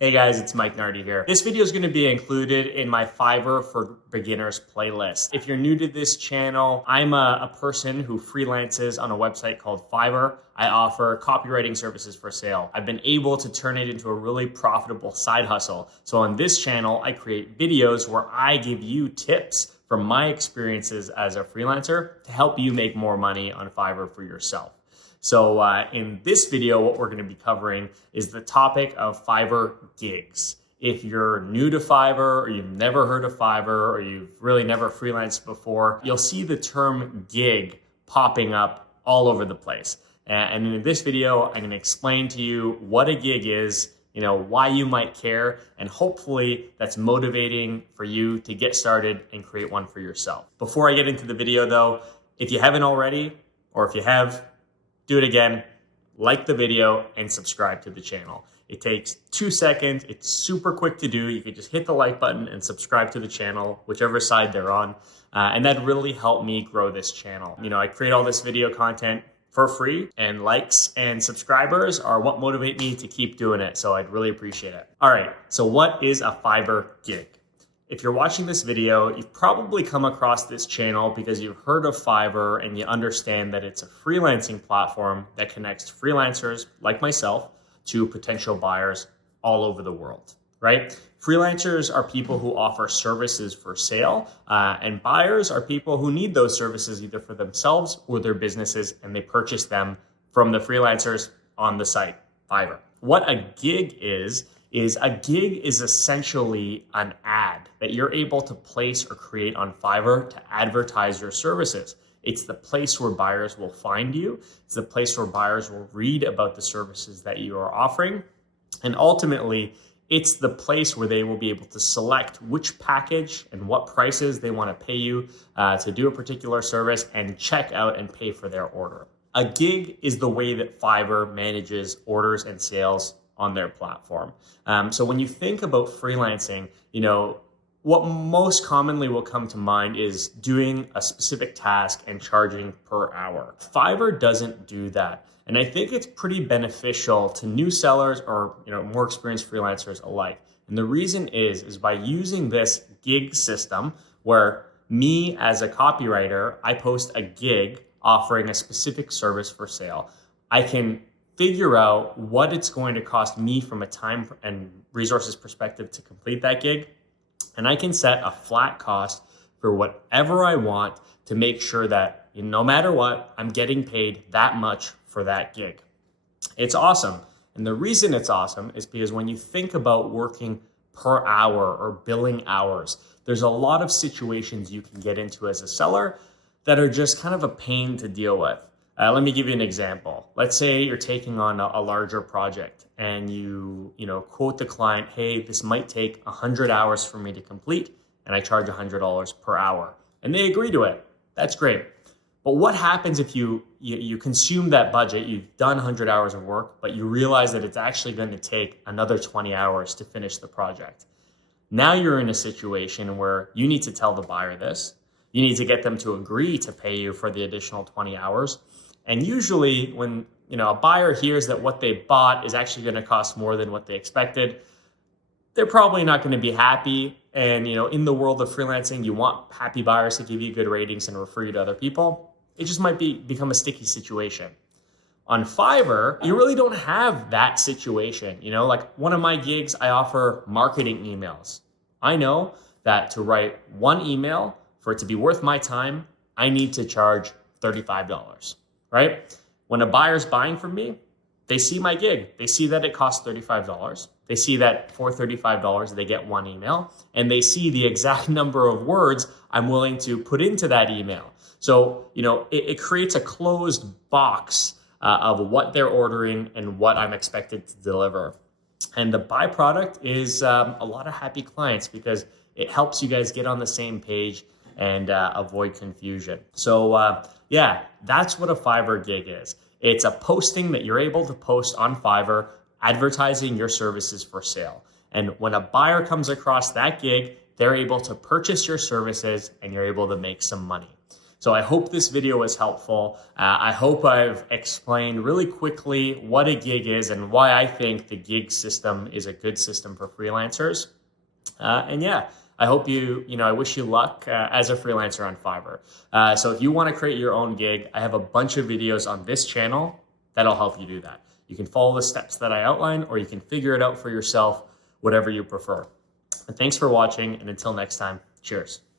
Hey guys, it's Mike Nardi here. This video is going to be included in my Fiverr for Beginners playlist. If you're new to this channel, I'm a person who freelances on a website called Fiverr. I offer copywriting services for sale. I've been able to turn it into a really profitable side hustle. So on this channel, I create videos where I give you tips from my experiences as a freelancer to help you make more money on Fiverr for yourself. So in this video, what we're going to be covering is the topic of Fiverr gigs. If you're new to Fiverr, or you've never heard of Fiverr, or you've really never freelanced before, you'll see the term gig popping up all over the place. And in this video, I'm going to explain to you what a gig is, why you might care, and hopefully that's motivating for you to get started and create one for yourself. Before I get into the video though, if you haven't already, or if you have, do it again, like the video and subscribe to the channel. It takes 2 seconds. It's super quick to do. You can just hit the like button and subscribe to the channel, whichever side they're on. And that really helped me grow this channel. I create all this video content for free, and likes and subscribers are what motivate me to keep doing it. So I'd really appreciate it. All right, so what is a Fiverr gig? If you're watching this video, you've probably come across this channel because you've heard of Fiverr and you understand that it's a freelancing platform that connects freelancers like myself to potential buyers all over the world, right? Freelancers are people who offer services for sale, and buyers are people who need those services either for themselves or their businesses, and they purchase them from the freelancers on the site, Fiverr. What a gig is a gig is essentially an ad that you're able to place or create on Fiverr to advertise your services. It's the place where buyers will find you. It's the place where buyers will read about the services that you are offering. And ultimately, it's the place where they will be able to select which package and what prices they want to pay you to do a particular service and check out and pay for their order. A gig is the way that Fiverr manages orders and sales on their platform. So when you think about freelancing, what most commonly will come to mind is doing a specific task and charging per hour. Fiverr doesn't do that. And I think it's pretty beneficial to new sellers or more experienced freelancers alike. And the reason is by using this gig system where me as a copywriter, I post a gig offering a specific service for sale. I can figure out what it's going to cost me from a time and resources perspective to complete that gig. And I can set a flat cost for whatever I want to make sure that no matter what, I'm getting paid that much for that gig. It's awesome. And the reason it's awesome is because when you think about working per hour or billing hours, there's a lot of situations you can get into as a seller that are just kind of a pain to deal with. Let me give you an example. Let's say you're taking on a larger project and you quote the client, hey, this might take 100 hours for me to complete and I charge $100 per hour. And they agree to it. That's great. But what happens if you consume that budget, you've done 100 hours of work, but you realize that it's actually going to take another 20 hours to finish the project? Now you're in a situation where you need to tell the buyer this. You need to get them to agree to pay you for the additional 20 hours. And usually when a buyer hears that what they bought is actually going to cost more than what they expected, they're probably not going to be happy. And in the world of freelancing, you want happy buyers to give you good ratings and refer you to other people. It just might become a sticky situation. On Fiverr, you really don't have that situation. Like one of my gigs, I offer marketing emails. I know that to write one email, for it to be worth my time, I need to charge $35. Right? When a buyer's buying from me, they see my gig. They see that it costs $35. They see that for $35, they get one email, and they see the exact number of words I'm willing to put into that email. So, it creates a closed box of what they're ordering and what I'm expected to deliver. And the byproduct is a lot of happy clients because it helps you guys get on the same page and avoid confusion. So that's what a Fiverr gig is. It's a posting that you're able to post on Fiverr advertising your services for sale. And when a buyer comes across that gig, they're able to purchase your services and you're able to make some money. So I hope this video was helpful. I hope I've explained really quickly what a gig is and why I think the gig system is a good system for freelancers. And yeah, I hope I wish you luck as a freelancer on Fiverr. So if you want to create your own gig, I have a bunch of videos on this channel that'll help you do that. You can follow the steps that I outline, or you can figure it out for yourself, whatever you prefer. And thanks for watching, and until next time, cheers.